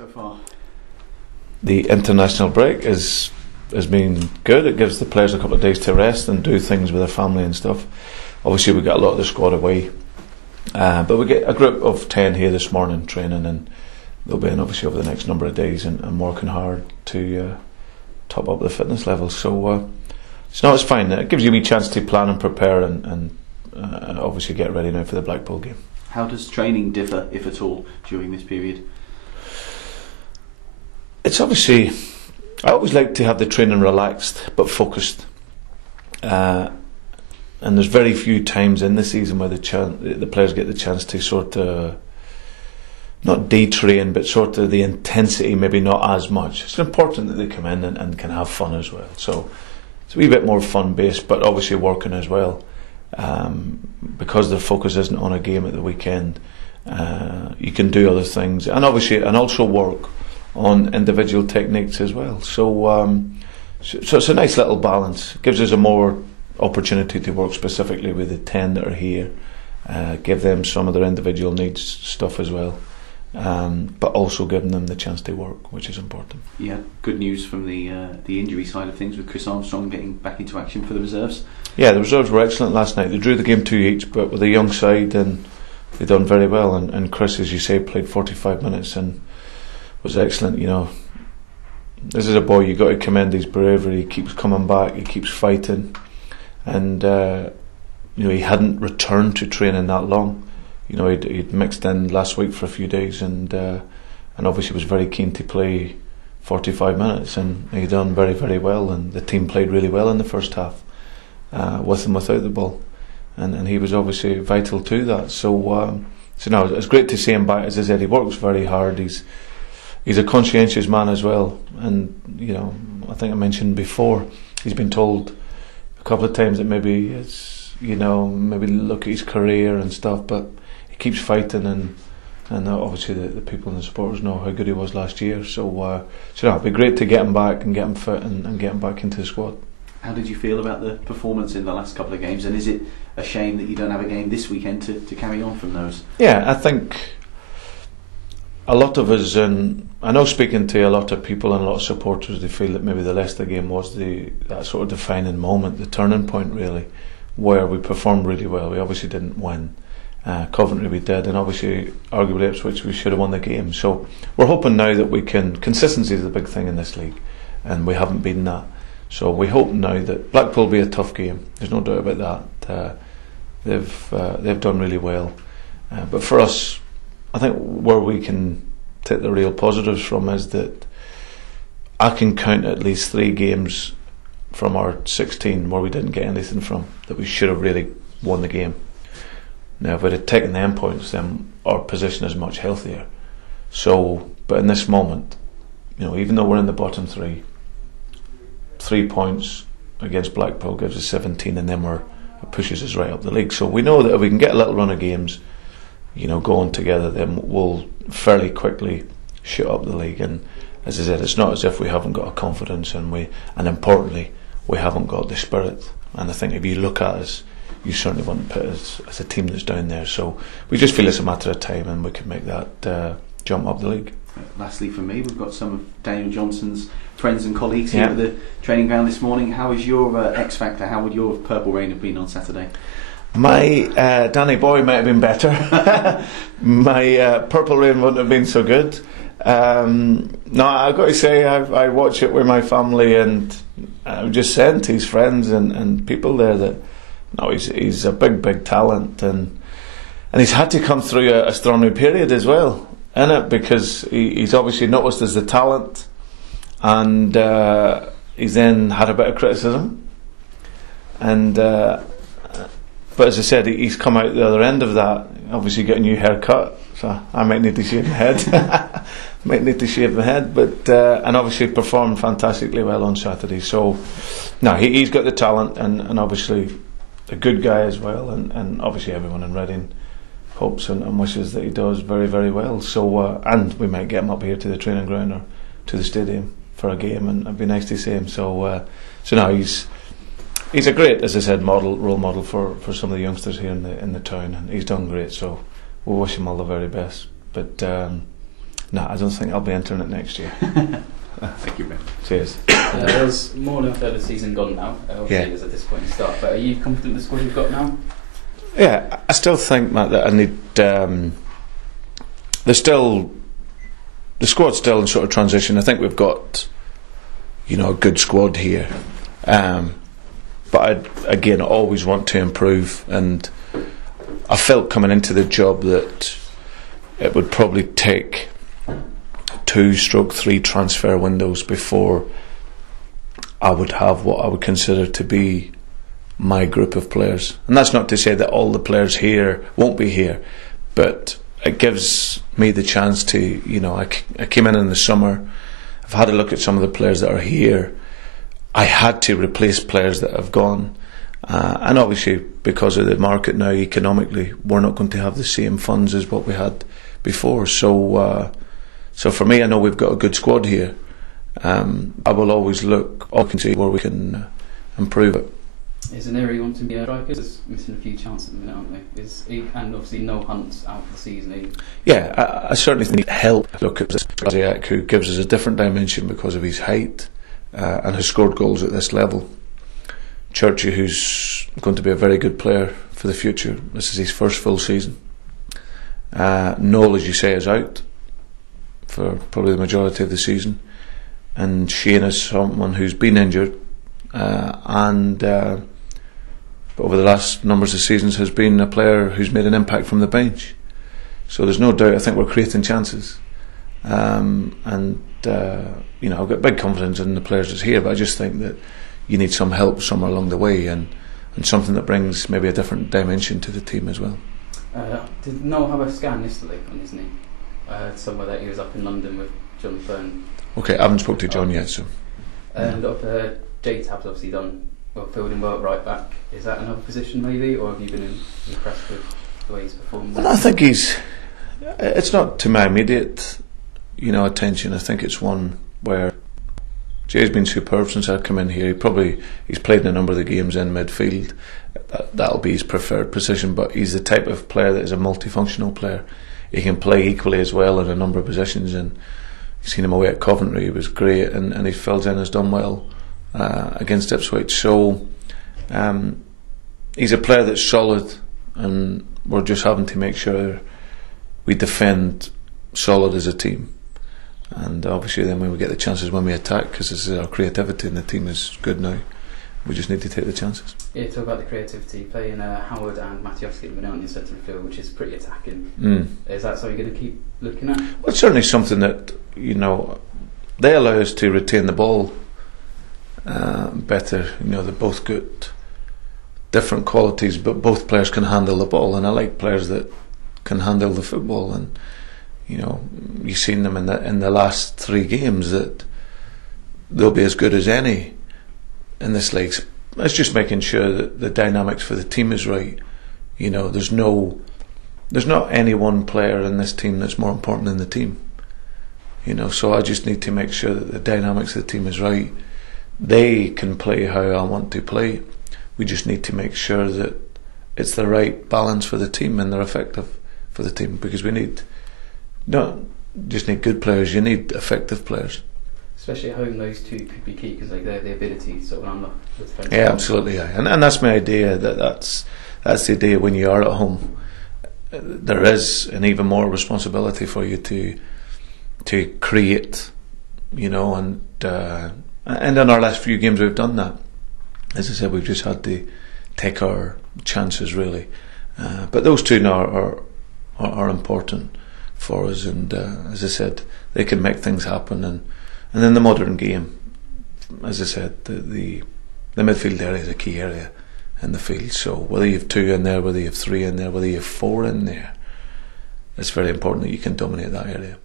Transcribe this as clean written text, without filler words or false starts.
so far? The international break has been good. It gives the players a couple of days to rest and do things with their family and stuff. Obviously, we got a lot of the squad away, but we get a group of 10 here this morning training, and they'll be in obviously over the next number of days and working hard to top up the fitness levels. So it's fine. It gives you a wee chance to plan and prepare and obviously get ready now for the Blackpool game. How does training differ, if at all, during this period? It's obviously, I always like to have the training relaxed but focused, and there's very few times in the season where the players get the chance to sort of not detrain, but sort of the intensity maybe not as much. It's important that they come in and can have fun as well, so it's a wee bit more fun based, but obviously working as well, because their focus isn't on a game at the weekend. You can do other things and also work on individual techniques as well. So it's a nice little balance. It gives us a more opportunity to work specifically with the 10 that are here, give them some of their individual needs stuff as well, but also giving them the chance to work, which is important. Yeah, good news from the injury side of things with Chris Armstrong getting back into action for the reserves. Yeah, the reserves were excellent last night. They drew the game 2 each, but with a young side, and they done very well. And Chris, as you say, played 45 minutes and was excellent. You know, this is a boy you got to commend his bravery. He keeps coming back, he keeps fighting, and he hadn't returned to training that long. You know, he'd mixed in last week for a few days, and obviously was very keen to play 45 minutes, and he done very, very well. And the team played really well in the first half, with and without the ball, and he was obviously vital to that. So no, it's great to see him back. As I said, he works very hard. He's a conscientious man as well, and I think I mentioned before, he's been told a couple of times that maybe maybe look at his career and stuff, but he keeps fighting, and obviously the people and the supporters know how good he was last year. So it'd be great to get him back and get him fit and get him back into the squad. How did you feel about the performance in the last couple of games, and is it a shame that you don't have a game this weekend to carry on from those? Yeah, I think a lot of us, and I know speaking to a lot of people and a lot of supporters, they feel that maybe the Leicester game was that sort of defining moment, the turning point really, where we performed really well. We obviously didn't win. Coventry we did, and obviously arguably Ipswich we should have won the game. So we're hoping now that we can, consistency is the big thing in this league, and we haven't been that. So we hope now that Blackpool will be a tough game. There's no doubt about that. They've done really well, but for us, I think where we can take the real positives from is that I can count at least 3 games from our 16 where we didn't get anything from, that we should have really won the game. Now, if we'd have taken them points, then our position is much healthier. So, but in this moment, even though we're in the bottom 3 points against Blackpool gives us 17, and then it pushes us right up the league. So we know that if we can get a little run of games, going together, then we'll fairly quickly shoot up the league. And as I said, it's not as if we haven't got a confidence, and importantly, we haven't got the spirit. And I think if you look at us, you certainly wouldn't put us as a team that's down there. So we just feel it's a matter of time, and we can make that jump up the league. Lastly, from me, we've got some of Daniel Johnson's friends and colleagues here at the training ground this morning. How is your X Factor? How would your Purple Rain have been on Saturday? My Danny Boy might have been better. My Purple Rain wouldn't have been so good. No, I've got to say, I watch it with my family, and I'm just saying to his friends and people there that he's a big talent, and he's had to come through a stormy period as well in it, because he's obviously noticed as the talent, and he's then had a bit of criticism, and but as I said, he's come out the other end of that, obviously got a new haircut, so I might need to shave my head. But and obviously performed fantastically well on Saturday. So no, he's got the talent, and obviously a good guy as well, and obviously everyone in Reading hopes and wishes that he does very, very well. So and we might get him up here to the training ground or to the stadium for a game, and it'd be nice to see him. So no, he's a great, as I said, role model for some of the youngsters here in the town, and he's done great. So we'll wish him all the very best. But No, I don't think I'll be entering it next year. Thank you, Ben. Cheers. There's more than a third of the season gone now. Obviously, it was a disappointing start, but are you confident with the squad you've got now? Yeah, I still think, Matt, that I need. The squad's still in sort of transition. I think we've got, a good squad here, but I again always want to improve, and I felt coming into the job that it would probably take 2/3 transfer windows before I would have what I would consider to be my group of players. And that's not to say that all the players here won't be here, but it gives me the chance to, I came in the summer, I've had a look at some of the players that are here. I had to replace players that have gone, and obviously because of the market now economically, we're not going to have the same funds as what we had before. So for me, I know we've got a good squad here. I will always look and see where we can improve it. Is an area you want to be a striker? Just missing a few chances at the minute, aren't they? And obviously no Hunt's out for the season. Yeah, I certainly think help. Look at Ziak, who gives us a different dimension because of his height and has scored goals at this level. Churchy, who's going to be a very good player for the future. This is his first full season. Noel, as you say, is out for probably the majority of the season, and Shane is someone who's been injured and over the last numbers of seasons has been a player who's made an impact from the bench. So there's no doubt I think we're creating chances, and I've got big confidence in the players that's here, but I just think that you need some help somewhere along the way, and something that brings maybe a different dimension to the team as well. Did Noel have a scan yesterday on his knee? Somewhere that he was up in London with John Fern. Okay, I haven't spoke to John yet, so. And J Tab's obviously done fielding work right back. Is that another position maybe, or have you been impressed with the way he's performed? Well, I think it's not to my immediate, attention. I think it's one where Jay's been superb since I've come in here. He's played in a number of the games in midfield. That'll be his preferred position, but he's the type of player that is a multifunctional player. He can play equally as well in a number of positions, and you've seen him away at Coventry. He was great, and he fills in, has done well against Ipswich. So he's a player that's solid, and we're just having to make sure we defend solid as a team. And obviously then when we get the chances when we attack, because this is our creativity and the team is good now, we just need to take the chances. Yeah, talk about the creativity. Playing Howard and Matejewski at the minute on your centre field, which is pretty attacking. Is that something you're going to keep looking at? Well, it's certainly something that, they allow us to retain the ball better. They're both good, different qualities, but both players can handle the ball, and I like players that can handle the football. And you've seen them in the last 3 games that they'll be as good as any in this league. It's just making sure that the dynamics for the team is right. There's not any one player in this team that's more important than the team. So I just need to make sure that the dynamics of the team is right. They can play how I want to play. We just need to make sure that it's the right balance for the team and they're effective for the team, because we don't just need good players, you need effective players. Especially at home, those two could be key, because they have the ability to sort of unlock the defence. Yeah, absolutely. Yeah. And that's my idea. That's the idea. When you are at home, there is an even more responsibility for you to create, and in our last few games we've done that. As I said, we've just had to take our chances really, but those two now are important for us, and as I said, they can make things happen. And in the modern game, as I said, the midfield area is a key area in the field. So whether you have 2 in there, whether you have 3 in there, whether you have 4 in there, it's very important that you can dominate that area.